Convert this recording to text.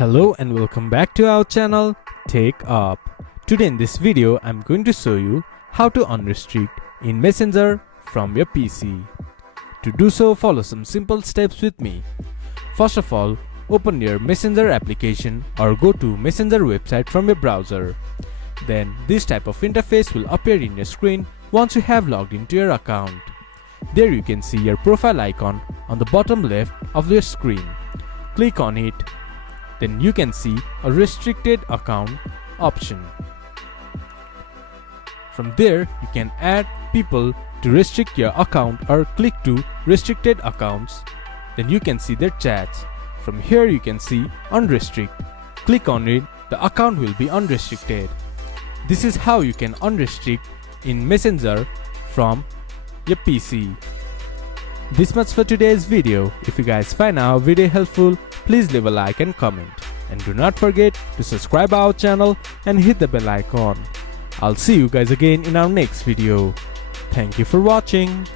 Hello and welcome back to our channel TechUp. Today in this video I'm going to show you how to unrestrict in Messenger from your PC. To do so, follow some simple steps with me. First of all, open your Messenger application or go to Messenger website from your browser. Then this type of interface will appear in your screen once you have logged into your account. There you can see your profile icon on the bottom left of your screen. Click on it. Then you can see a restricted account option. From there, you can add people to restrict your account or click to restricted accounts. Then you can see their chats. From here you can see Unrestrict. Click on it, the account will be unrestricted. This is how you can unrestrict in Messenger from your PC. This much for today's video. If you guys find our video helpful, please leave a like and comment. And do not forget to subscribe our channel and hit the bell icon. I'll see you guys again in our next video. Thank you for watching.